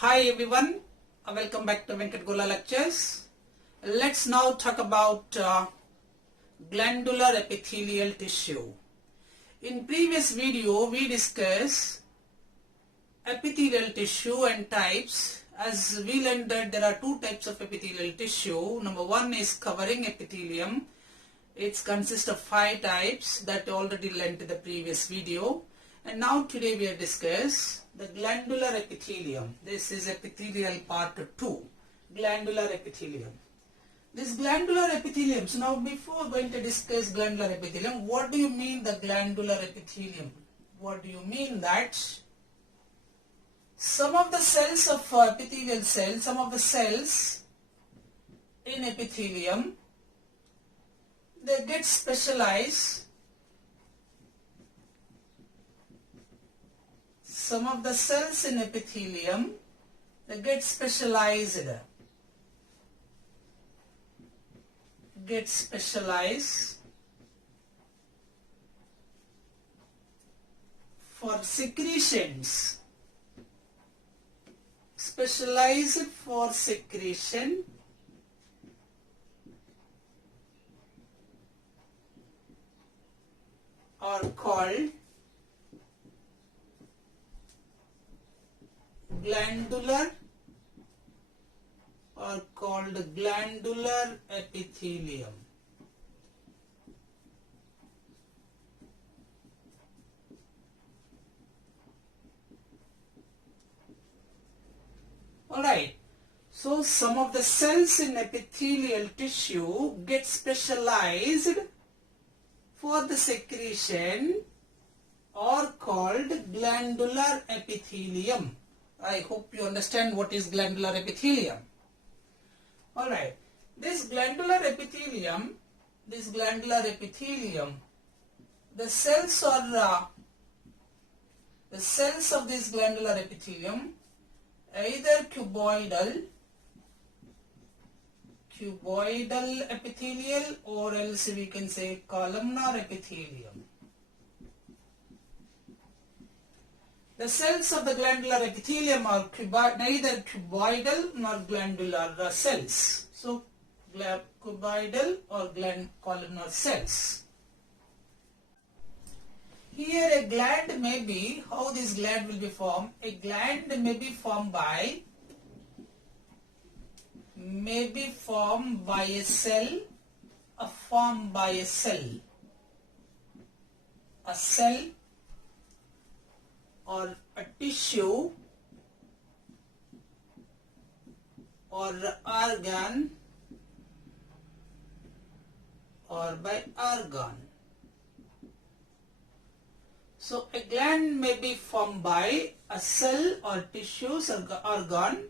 Hi everyone, welcome back to Venkat Gola lectures. Let's now talk about glandular epithelial tissue. In previous video we discussed epithelial tissue and types. As we learned that there are two types of epithelial tissue. Number one is covering epithelium. It consists of 5 types that already learned in the previous video. And now today we will discuss the glandular epithelium. This is epithelial part 2, glandular epithelium. This glandular epithelium, so now before going to discuss glandular epithelium, what do you mean the glandular epithelium? What do you mean that some of the cells of epithelial cells, some of the cells in epithelium, they get specialized. Some of the cells in epithelium, they get specialized for secretions, specialized for secretion are called glandular epithelium. Alright, so some of the cells in epithelial tissue get specialized for the secretion are called glandular epithelium. I hope you understand what is glandular epithelium. Alright, this glandular epithelium, the cells of this glandular epithelium either cuboidal epithelial, or else we can say columnar epithelium. The cells of the glandular epithelium are neither cuboidal nor glandular cells. So, cuboidal or columnar cells. Here a gland may be, how this gland will be formed? A gland may be formed by a cell, or a tissue or organ, or by organ. So a gland may be formed by a cell or tissues or organ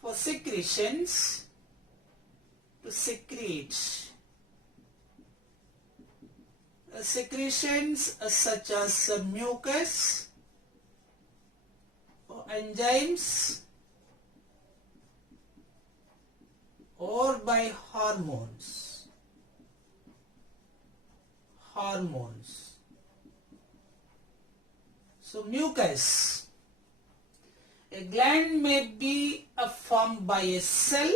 for secretions, to secrete. Secretions such as mucus, or enzymes, or by hormones. So mucus. A gland may be formed by a cell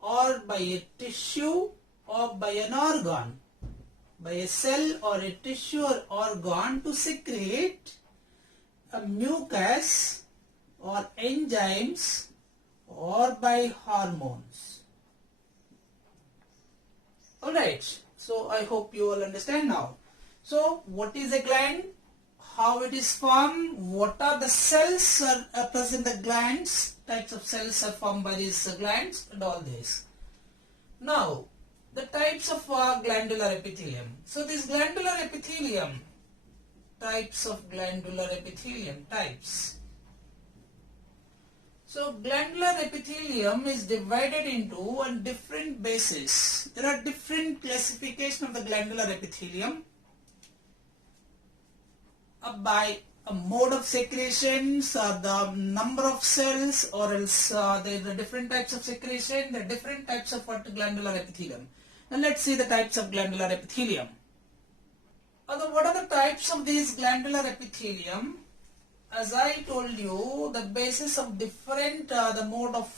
or by a tissue or by an organ. By a cell or a tissue or organ to secrete a mucus or enzymes or by hormones. Alright, so I hope you all understand now. So what is a gland? How it is formed? What are the cells are present in the glands? Types of cells are formed by these glands and all this. Now, the types of glandular epithelium. So this glandular epithelium, types. So glandular epithelium is divided into on different bases. There are different classification of the glandular epithelium by a mode of secretions, or the number of cells, or else there are different types of secretion, there are different types of glandular epithelium. Now let's see the types of glandular epithelium. What are the types of these glandular epithelium? as I told you, the basis of different the mode of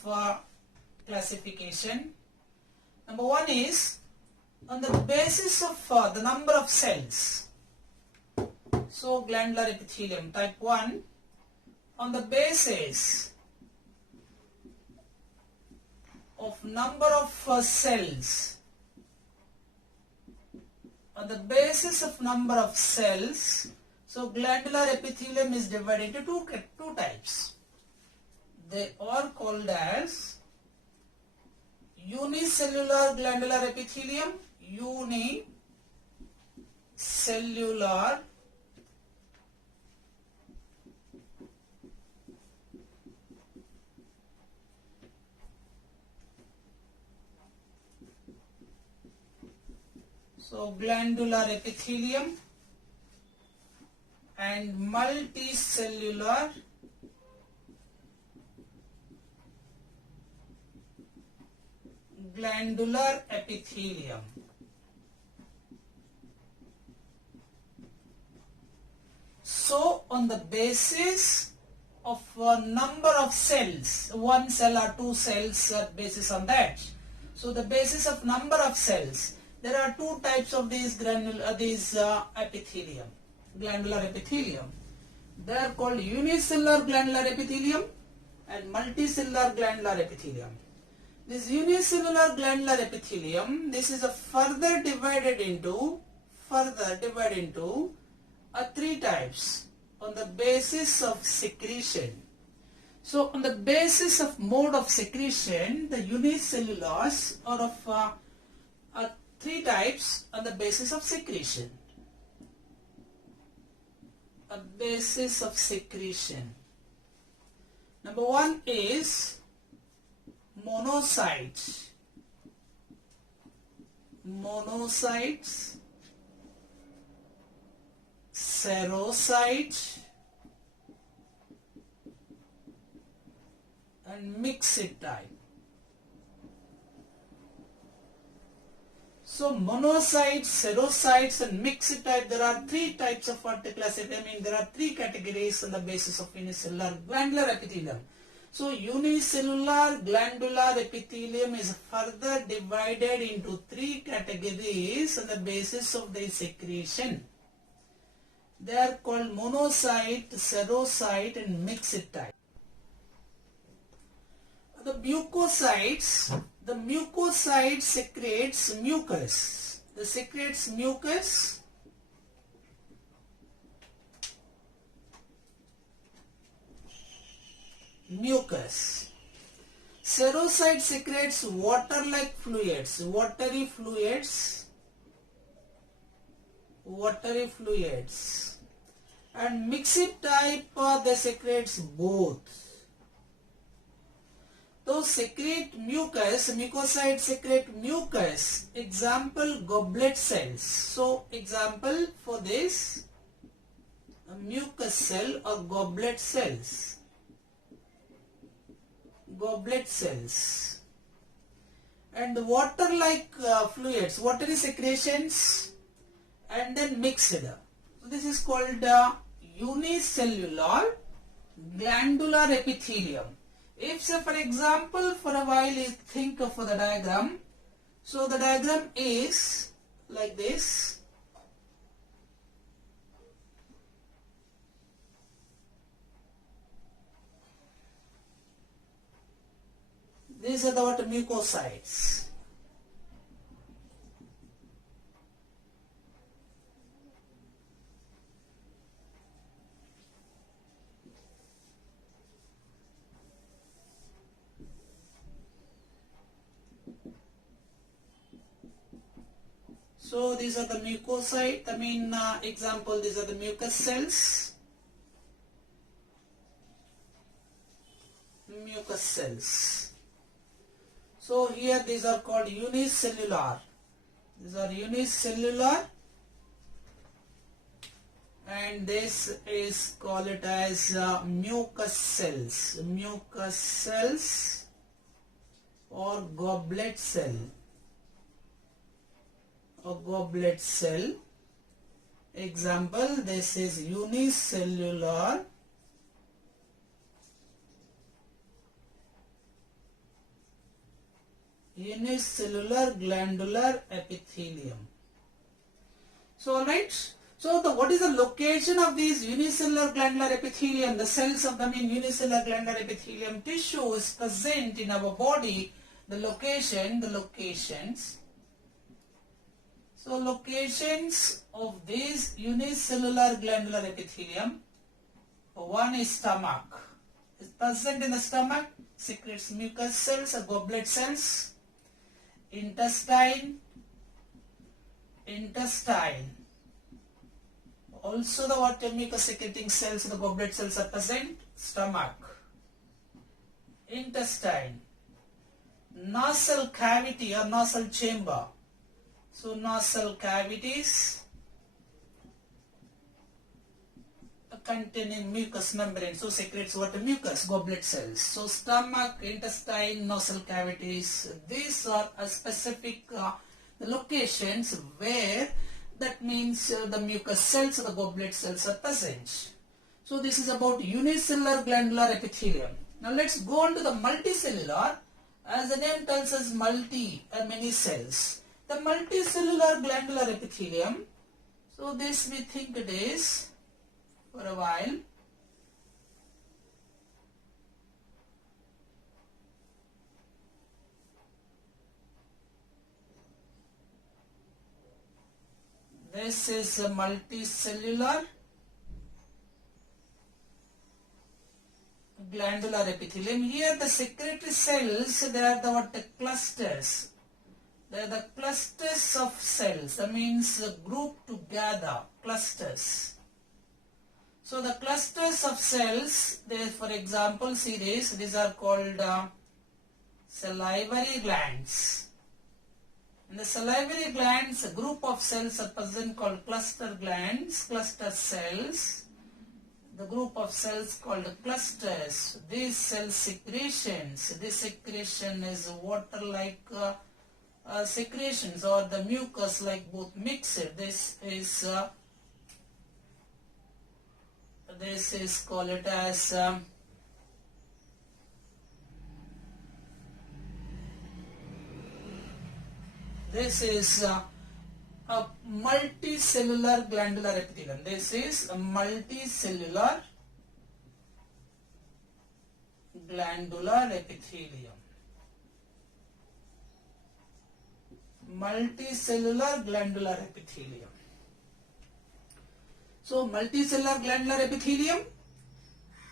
classification. Number one is on the basis of the number of cells. So glandular epithelium type 1 on the basis of number of cells. On the basis of number of cells, so glandular epithelium is divided into two types. They are called as unicellular glandular epithelium, unicellular glandular epithelium, and multicellular glandular epithelium. So on the basis of number of cells, one cell or two cells basis on that. So the basis of number of cells, there are two types of these epithelium, glandular epithelium. They are called unicellular glandular epithelium and multicellular glandular epithelium. This unicellular glandular epithelium, this is further divided into three types on the basis of secretion. So on the basis of mode of secretion, the unicellulars are of three types on the basis of secretion. A basis of secretion. Number one is monocytes. Monocytes, serocytes, and mixed type. So monocytes, serocytes, and mixed type, there are three types of what they classify. I mean, there are three categories on the basis of unicellular glandular epithelium. So unicellular glandular epithelium is further divided into three categories on the basis of their secretion. They are called monocyte, serocyte, and mixed type. The mucocyte secretes mucus. It secretes mucus. Serocyte secretes water-like fluids, watery fluids. And mixed type, they secretes both. Those secrete mucus, mucocytes secrete mucus. Example, goblet cells. So example for this, a mucus cell or goblet cells. Goblet cells. And the water-like fluids, watery secretions, and then mixed. So this is called unicellular glandular epithelium. If say for example, for a while you think of the diagram. So the diagram is like this. These are the what mucocytes. So these are the mucocyte. I mean, example, these are the mucus cells. Mucus cells. So here these are called unicellular. These are unicellular, and this is called it as mucus cells. Mucus cells or goblet cell. A goblet cell. Example, this is unicellular Unicellular glandular epithelium. So alright, so what is the location of these unicellular glandular epithelium? The cells of the unicellular glandular epithelium tissue is present in our body. The locations. So locations of these unicellular glandular epithelium. One is stomach. Is present in the stomach, secretes mucus cells or goblet cells. Intestine. Also the water mucus secreting cells, the goblet cells are present. Stomach. Intestine. Nasal cavity or nasal chamber. So nasal cavities containing mucous membrane, so secretes water mucus, goblet cells. So stomach, intestine, nasal cavities, these are a specific locations where that means the mucus cells, the goblet cells are present. So this is about unicellular glandular epithelium. Now let's go on to the multicellular. As the name tells us, many cells. The multicellular glandular epithelium, so this we think it is for a while. This is a multicellular glandular epithelium. Here the secretory cells, they are the clusters. They are the clusters of cells. That means group together, clusters. So the clusters of cells, they, for example, see this, these are called salivary glands. In the salivary glands, a group of cells are present called cluster glands, cluster cells. The group of cells called clusters. These cell secretions, this secretion is water-like secretions or the mucus like both mixed. This is called it as this is a multicellular glandular epithelium. This is a multicellular glandular epithelium. Multicellular glandular epithelium. So multicellular glandular epithelium,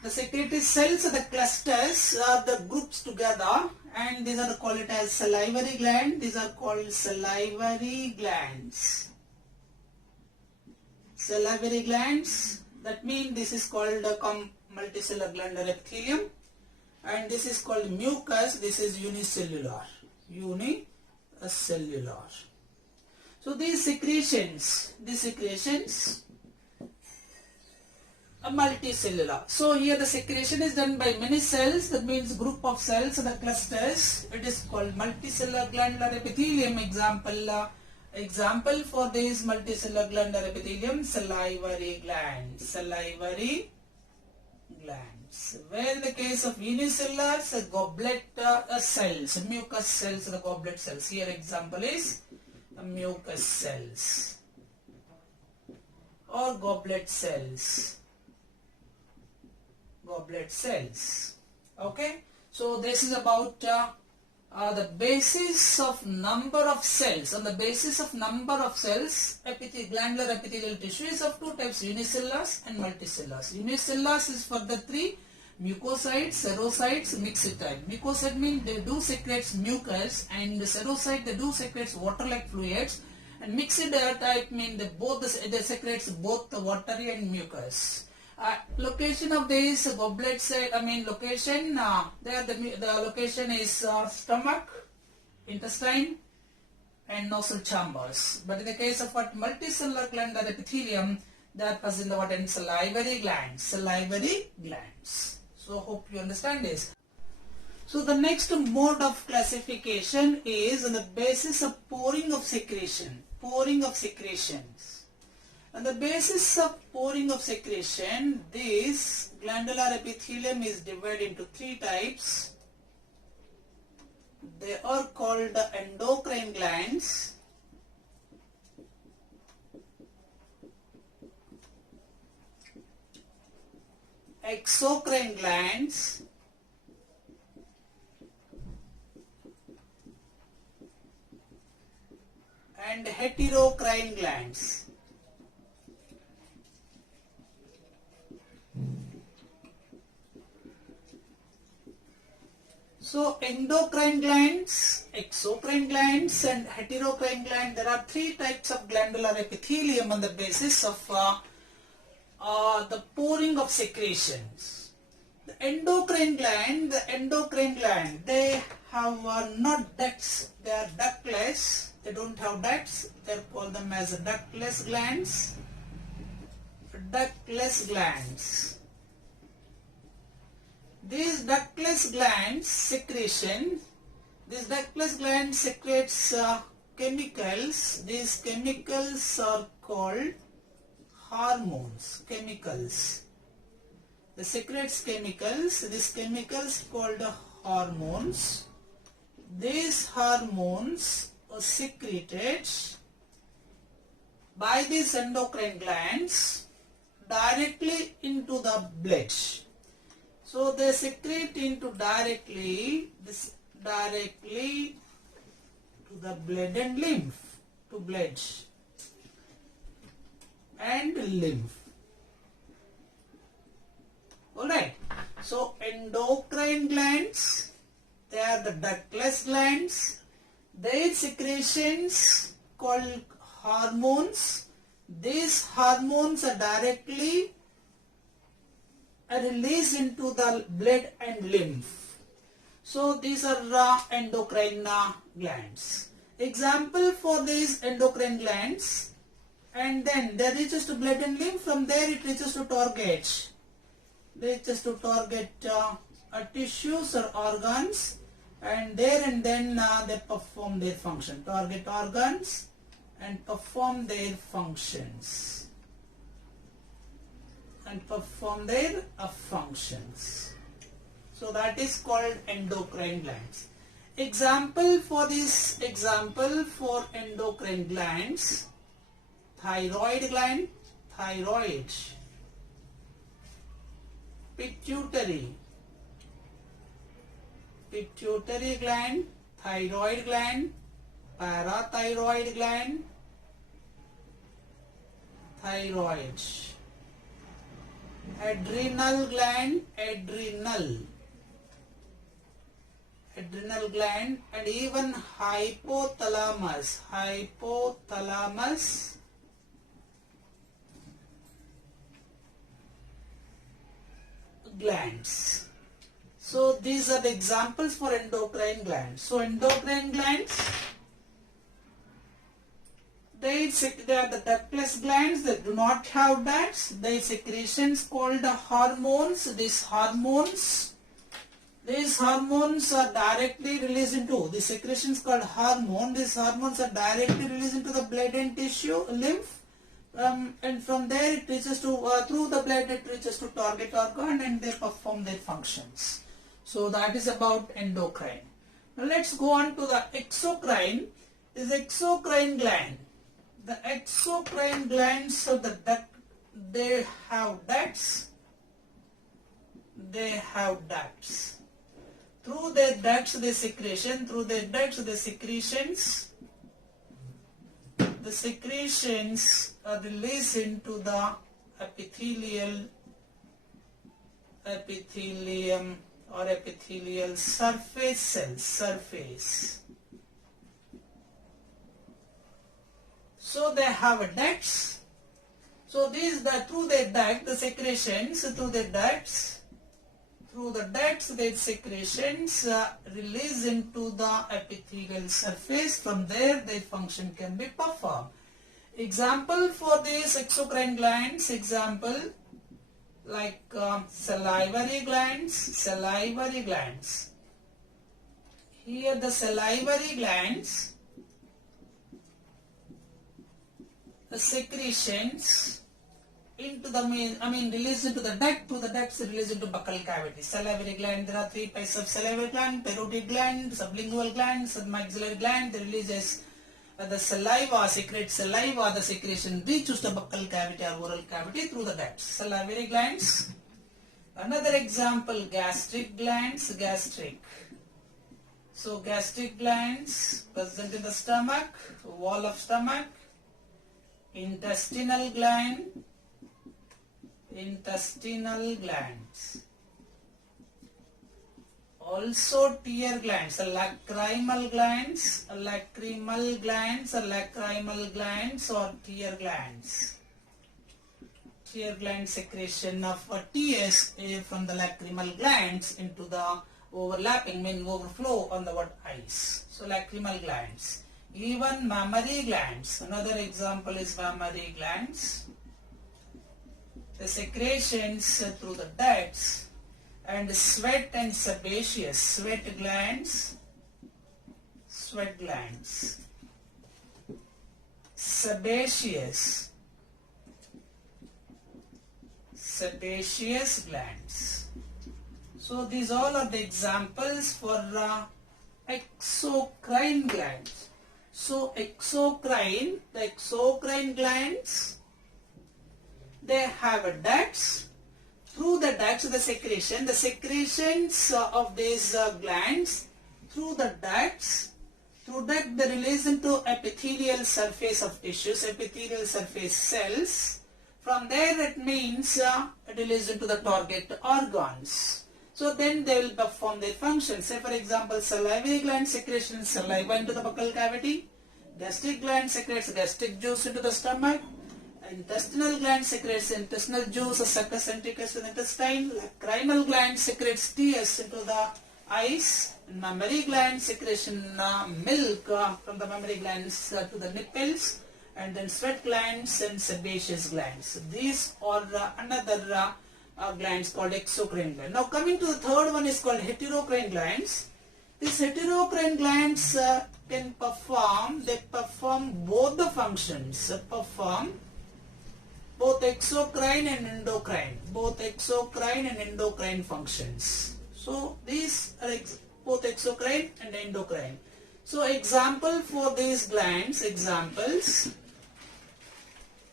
the secretory cells are the clusters, the groups together, and these are called it as salivary gland. These are called salivary glands. Salivary glands, that means this is called multicellular glandular epithelium, and this is called mucus. This is unicellular. Unicellular. So these secretions are multicellular. So here the secretion is done by many cells, that means group of cells, the clusters. It is called multicellular glandular epithelium. Example for this multicellular glandular epithelium, salivary glands. Salivary glands. Where in the case of unicellular, goblet cells, mucus cells, the goblet cells. Here example is mucus cells or goblet cells. Goblet cells. Okay, so this is about the basis of number of cells. On the basis of number of cells, glandular epithelial tissue is of two types, unicellulars and multicellulars. Unicellulars is for the three: mucocytes, serocytes, mixed type. Mucocyte means they do secrete mucus, and the serocyte they do secrete water-like fluids, and mixed type mean they secretes both the watery and mucus. Location of this goblet cell, location, there the location is stomach, intestine and nasal chambers. But in the case of multicellular glandular epithelium, they are present in salivary glands. Salivary glands. So hope you understand this. So the next mode of classification is on the basis of pouring of secretion. Pouring of secretions. On the basis of pouring of secretion, this glandular epithelium is divided into three types. They are called the endocrine glands. Exocrine glands. And heterocrine glands. So endocrine glands, exocrine glands and heterocrine gland, there are three types of glandular epithelium on the basis of the pouring of secretions. The endocrine gland, they have not ducts, they are ductless. They don't have ducts, they call them as ductless glands. Ductless glands. These ductless glands secretion, these ductless glands secretes chemicals. These chemicals are called hormones, chemicals. They secretes chemicals, these chemicals called hormones. These hormones are secreted by these endocrine glands directly into the blood. So they secrete into directly to the blood and lymph, to blood and lymph. Alright, so endocrine glands, they are the ductless glands. Their secretions called hormones. These hormones are directly released into the blood and lymph. So these are endocrine glands. Example for these endocrine glands, and then they reaches to blood and lymph. From there it reaches to target. They reaches to target tissues or organs, and there and then they perform their function. Target organs and perform their functions. So that is called endocrine glands. Example for endocrine glands: thyroid gland, thyroid, pituitary gland, thyroid gland, parathyroid gland, thyroid, adrenal gland, adrenal gland, and even hypothalamus glands. So these are the examples for endocrine glands. So endocrine glands, they are the ductless glands. They do not have ducts. Their secretions called hormones. These hormones are directly released into the secretions called hormone. These hormones are directly released into the blood and tissue, lymph, and from there it reaches to through the blood it reaches to target organ, and they perform their functions. So that is about endocrine. Now let's go on to the exocrine. This exocrine gland. The exocrine glands of the duct, they have ducts. Through their ducts, the secretions, the secretions are released into the epithelium or epithelial surface. So they have ducts. So through their duct, the secretions through the ducts, their secretions release into the epithelial surface. From there, their function can be performed. Example for these exocrine glands, like salivary glands. Here the salivary glands, the secretions into the released into the duct, through the ducts released into buccal cavity. Salivary gland, there are three types of salivary gland: parotid gland, sublingual gland, submaxillary gland. They releases the saliva, secretes saliva. The secretion reaches the buccal cavity or oral cavity through the ducts. Salivary glands. Another example, gastric glands, gastric. So gastric glands present in the stomach, wall of stomach. Intestinal gland, intestinal glands. Also tear glands, lacrimal glands, lacrimal glands, lacrimal glands or tear glands. Tear gland secretion of tears from the lacrimal glands into the overlapping, overflow on the eyes. So lacrimal glands. Even mammary glands. Another example is mammary glands. The secretions through the ducts and sweat and sebaceous. Sweat glands. Sweat glands. Sebaceous. Sebaceous glands. So these all are the examples for exocrine glands. So exocrine, the exocrine glands, they have ducts. Through the ducts, the secretions of these glands through the ducts, through that they release into epithelial surface of tissues, epithelial surface cells. From there it means it releases into the target organs. So then they will perform their functions. Say for example, salivary gland secretion saliva into the buccal cavity. Gastric gland secretes gastric juice into the stomach. Intestinal gland secretes intestinal juice, succus centricus in the intestine. Lacrimal gland secretes tears into the eyes. And mammary gland secretion milk from the mammary glands to the nipples. And then sweat glands and sebaceous glands. These are another glands called exocrine gland. Now coming to the third one is called heterocrine glands. These heterocrine glands can perform both the functions, perform both exocrine and endocrine, functions. So these are both exocrine and endocrine. So example for these glands, examples.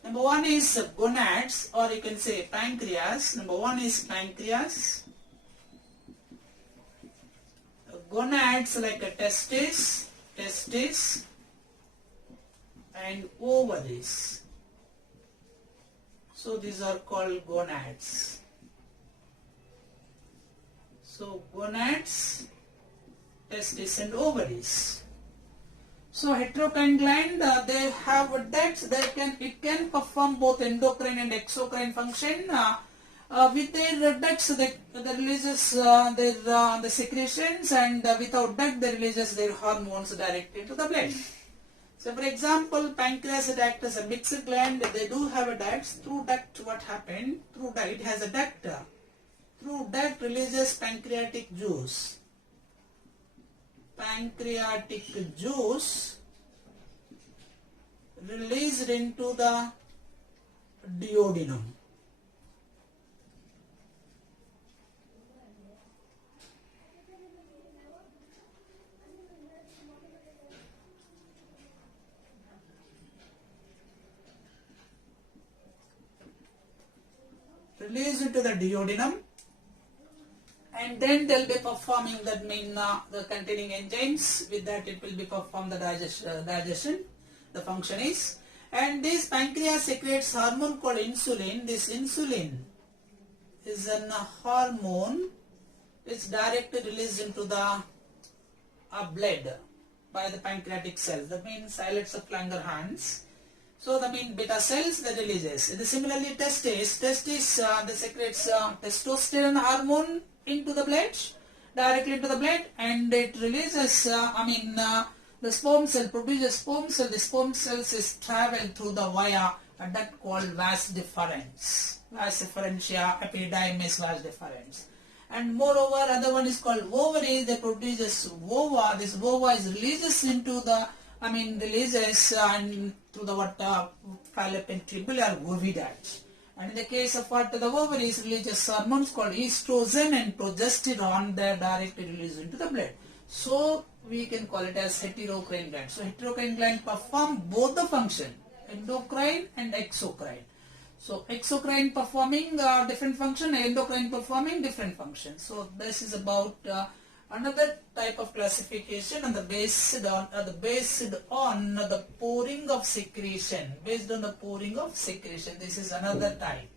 Number one is gonads, or you can say pancreas. Number one is pancreas. Gonads like a testis, and ovaries. So these are called gonads. So gonads, testis and ovaries. So heterocline gland, they have ducts. It can perform both endocrine and exocrine function. With their ducts, they releases the secretions, and without duct, they releases their hormones directly into the blood. So, for example, pancreas act as a mixed gland. They do have a duct. Through duct, what happened? Through duct, it has a duct. Through duct, releases pancreatic juice. Pancreatic juice released into the duodenum. Released into the duodenum. And then they will be performing that the containing enzymes. With that it will be performed the digestion. The function is. And this pancreas secretes hormone called insulin. This insulin is a hormone which directly released into the blood by the pancreatic cells. That means islets of Langerhans. So the beta cells that releases. Similarly testis they secretes testosterone hormone into the blood, directly into the blood, and it releases the sperm cell produces sperm cell. The sperm cells is traveled through the via a duct called vas deferens. Vas deferentia, epididymis vas deferens. And moreover, other one is called ovary. They produces ova. This ova is releases into the releases through the fallopian tubular oviduct. And in the case of what the ovaries releases hormones called estrogen and progesterone, they are directly released into the blood. So we can call it as heterocline gland. So heterocline gland perform both the function, endocrine and exocrine. So exocrine performing different function, endocrine performing different function. So this is about another type of classification and based on the pouring of secretion. Based on the pouring of secretion, this is another type.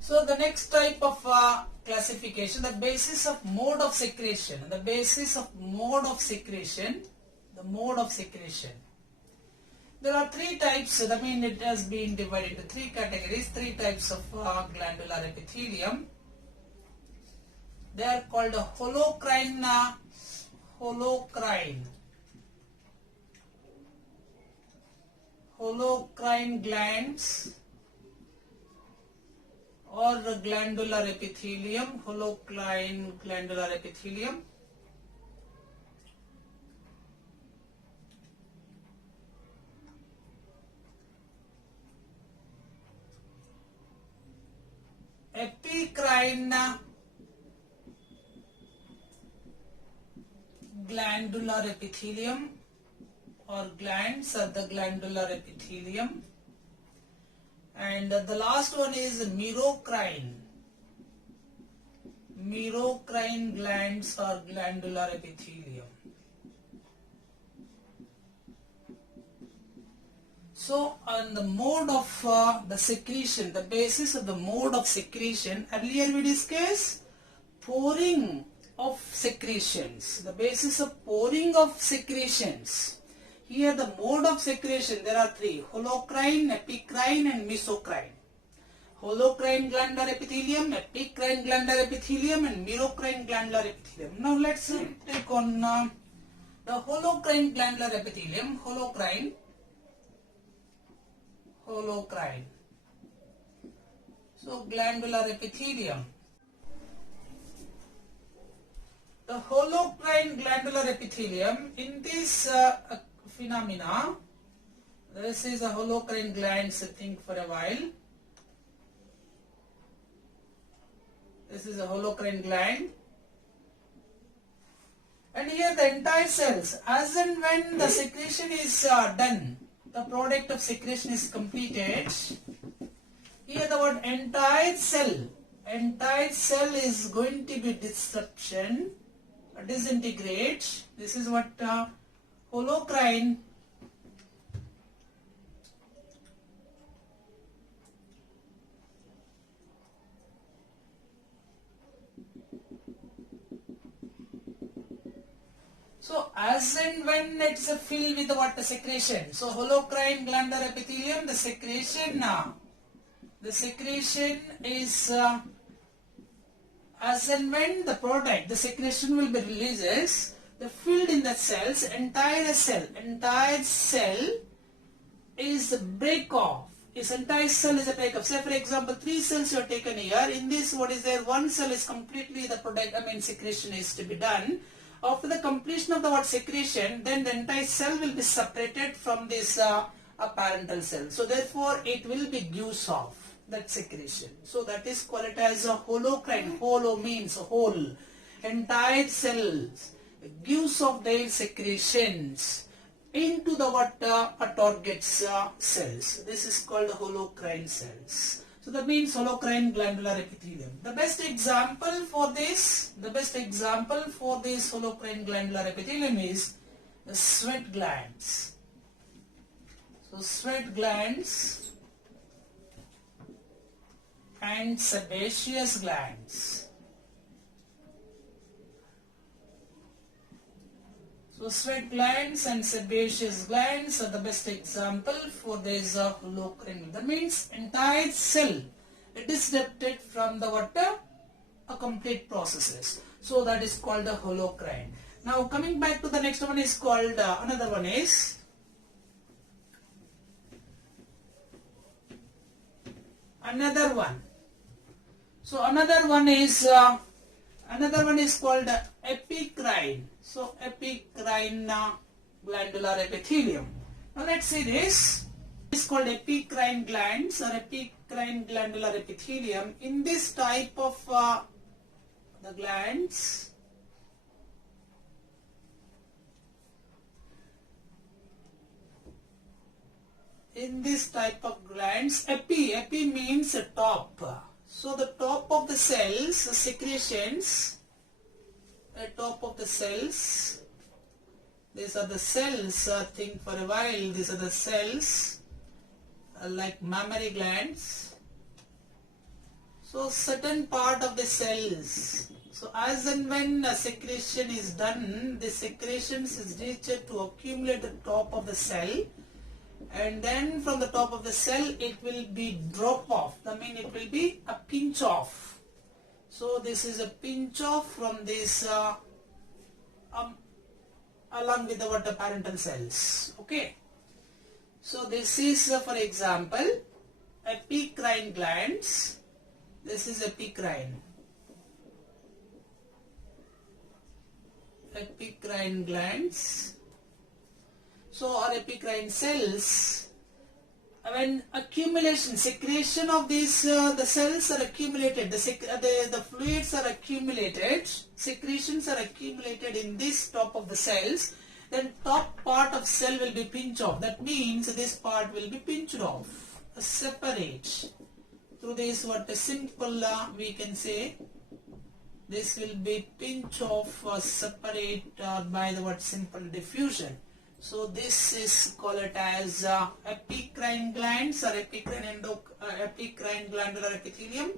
So the next type of classification, the basis of mode of secretion. The basis of mode of secretion. The mode of secretion. There are three types. I mean, it has been divided into three categories, three types of glandular epithelium. They are called holocrine glands or glandular epithelium, holocrine glandular epithelium. Epithelium glandular epithelium or glands are the glandular epithelium, and the last one is merocrine glands or glandular epithelium. So on the mode of the secretion, the basis of the mode of secretion, earlier we discussed pouring of secretions, the basis of pouring of secretions. Here the mode of secretion, there are three: holocrine, epicrine and mesocrine. Holocrine glandular epithelium, epicrine glandular epithelium and merocrine glandular epithelium. Now let's take on the holocrine glandular epithelium. Holocrine. So glandular epithelium. The holocrine glandular epithelium, in this phenomena, this is a holocrine gland. So think for a while. This is a holocrine gland. And here the entire cells, as and when the secretion is done, the product of secretion is completed. Here the word entire cell is going to be disruption, disintegrate. This is what holocrine So as and when it's filled with what? The secretion. So holocrine glandular epithelium, the secretion is as and when the product, the secretion will be releases, the filled in the cells, entire cell is a break off. Entire cell is a break off. Say for example, 3 cells you are taken here. In this, what is there? 1 cell is completely the product, secretion is to be done. After the completion of the secretion, then the entire cell will be separated from this parental cell. So therefore, it will be gives off that secretion. So that is called as a holocrine. Holo means whole. Entire cells gives off their secretions into the target cells. This is called holocrine cells. So that means holocrine glandular epithelium. The best example for this holocrine glandular epithelium is the sweat glands. So sweat glands and sebaceous glands. So sweat glands and sebaceous glands are the best example for this holocrine. That means entire cell disrupted from the a complete processes. So that is called the holocrine. Now coming back to the next one is called another one is So another one is called epicrine. So epicrine glandular epithelium. Now let's see this. It's called Epicrine glands or Epicrine glandular epithelium. In this type of the glands, epi means top. So the top of the cells, the secretions, the top of the cells, these are the cells, think for a while, these are the cells like mammary glands. So certain part of the cells, so as and when a secretion is done, the secretions is reached to accumulate the top of the cell, and then from the top of the cell it will be drop off. I mean it will be a pinch off. So this is a pinch off from this along with the parental cells. Okay. So this is for example epicrine glands. This is epicrine glands. So or epicrine cells, when accumulation, secretion of these, the cells are accumulated, the fluids are accumulated, secretions are accumulated in this top of the cells, then top part of cell will be pinched off. That means this part will be pinched off, separate. Through this what a simple, we can say, this will be pinched off or separate by the what simple diffusion. So this is called as epicrine glands or epicrine glandular epithelium.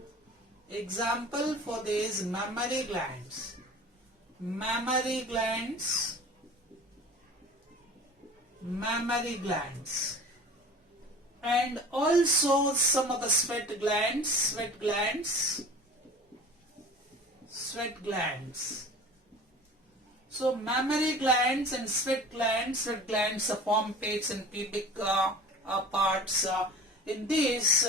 Example for this mammary glands. Mammary glands. And also some of the sweat glands. So mammary glands and sweat glands form pegs and pubic parts. In this,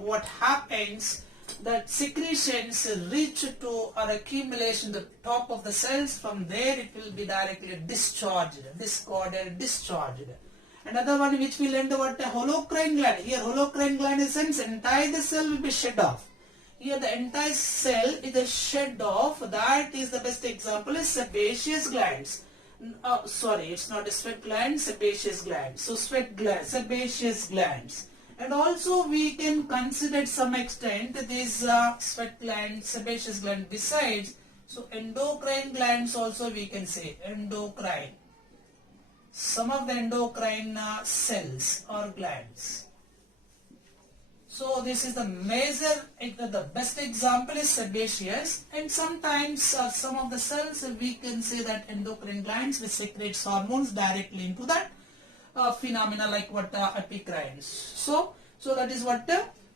what happens, that secretions reach to or accumulation the top of the cells. From there it will be directly discharged, discarded, discharged. Another one which will end what a holocrine gland. Here holocrine gland is sense entire the cell will be shed off. Here the entire cell is shed off. That is the best example is sebaceous glands. Sorry, it's not a sweat gland, sebaceous glands. So sweat glands, sebaceous glands. And also we can consider to some extent these sweat glands, sebaceous gland besides. So endocrine glands also we can say endocrine. Some of the endocrine cells or glands. So this is the major, the best example is sebaceous, and sometimes some of the cells we can say that endocrine glands which secretes hormones directly into that phenomena like what epicrines. So that is what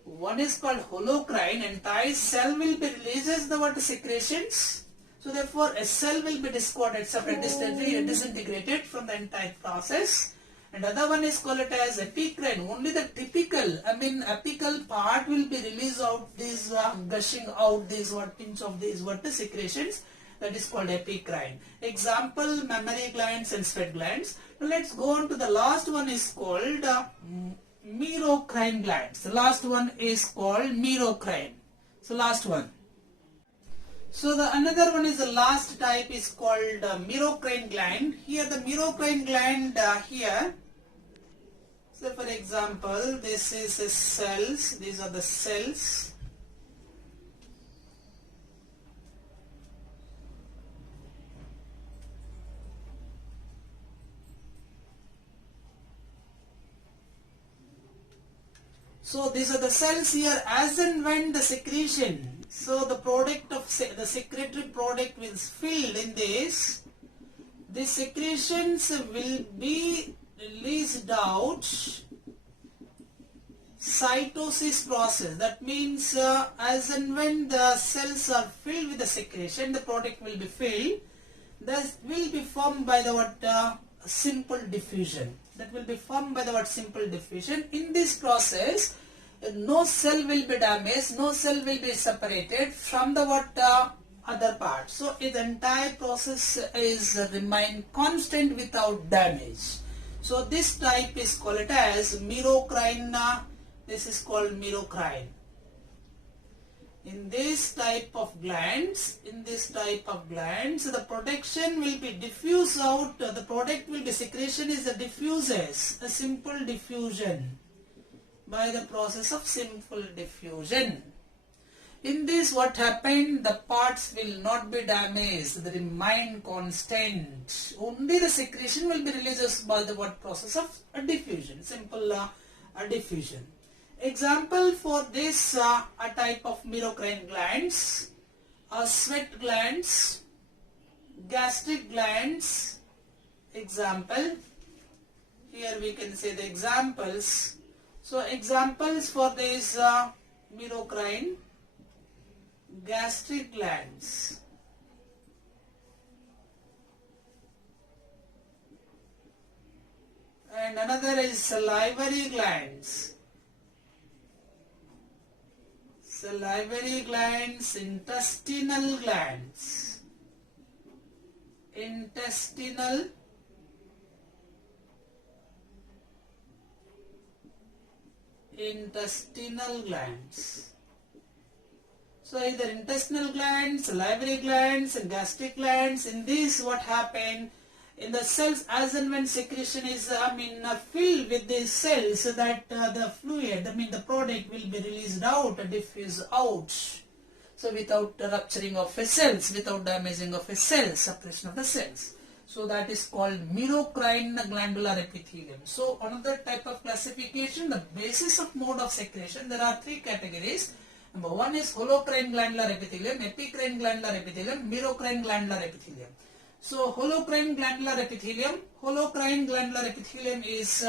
one is called holocrine. Entire cell will be releases the what secretions. So therefore a cell will be discarded, separate, disintegrated from the entire process. And other one is called as epicrine. Only the typical, apical part will be released out these gushing out these what pinch of these what the secretions. That is called epicrine. Example mammary glands and sweat glands. Now let's go on to the last one is called merocrine glands. The last one is called merocrine. So last one. So the another one is the last type is called merocrine gland. Here the merocrine gland here. So for example, this is the cells. These are the cells. So these are the cells here as and when the secretion. So the product of the secretory product is filled in this. The secretions will be released out. Cytosis process. That means as and when the cells are filled with the secretion, the product will be filled. That will be formed by the what simple diffusion. That will be formed by the what simple diffusion. In this process, no cell will be damaged, no cell will be separated from the what other part. So the entire process is remain constant without damage. So this type is called as merocrine. This is called merocrine. In this type of glands, the production will be diffuse out. The product will be secretion is the diffuses, a simple diffusion by the process of simple diffusion. In this, what happened? The parts will not be damaged. They remain constant. Only the secretion will be released by the what process of diffusion. Simple diffusion. Example for this a type of merocrine glands, sweat glands, gastric glands. Example. Here we can say the examples. So examples for this merocrine, gastric glands. And another is salivary glands. Salivary glands, intestinal glands. Intestinal glands. So either intestinal glands, salivary glands and gastric glands. In this, what happened? In the cells, as and when secretion is filled with these cells, so that the fluid, the product will be released out, diffuse out. So without rupturing of the cells, without damaging of the cells, suppression of the cells. So that is called merocrine glandular epithelium. So another type of classification, the basis of mode of secretion, there are three categories. Number one is holocrine glandular epithelium, epicrine glandular epithelium, merocrine glandular epithelium. So holocrine glandular epithelium is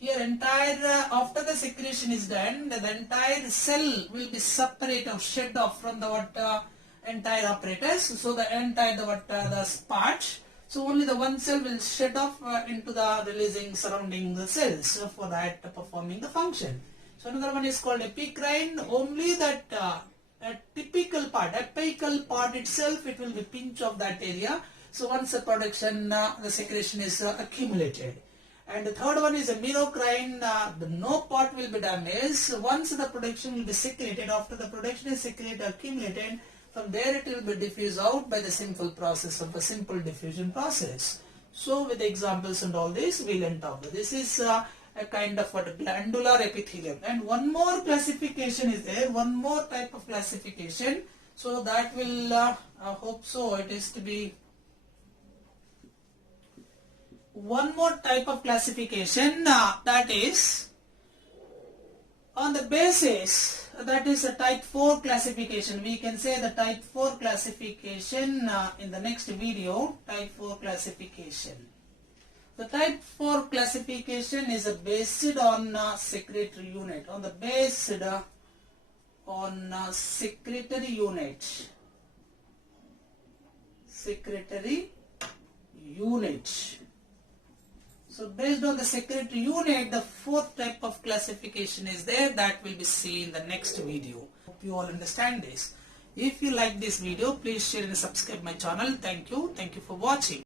here entire after the secretion is done, the entire cell will be separated or shed off from the entire apparatus. So the entire the part. So only the one cell will shed off into the releasing surrounding the cells for that performing the function. So another one is called epicrine. Only that a typical part, apical part itself, it will be pinch of that area. So once the production, the secretion is accumulated. And the third one is a merocrine. No part will be damaged. Once the production will be secreted, after the production is secreted, accumulated, from there it will be diffused out by the simple process of a simple diffusion process. So with examples and all this, we'll end up. This is a kind of what glandular epithelium. And one more classification is there. One more type of classification. So that will, I hope so, it is to be one more type of classification, that is on the basis, that is a type 4 classification. We can say the type 4 classification in the next video, type 4 classification. The type 4 classification is based on secretory unit, on the based on secretory unit. Secretory unit. So based on the secretory unit, the fourth type of classification is there, that will be seen in the next video. Hope you all understand this. If you like this video, please share and subscribe my channel. Thank you. Thank you for watching.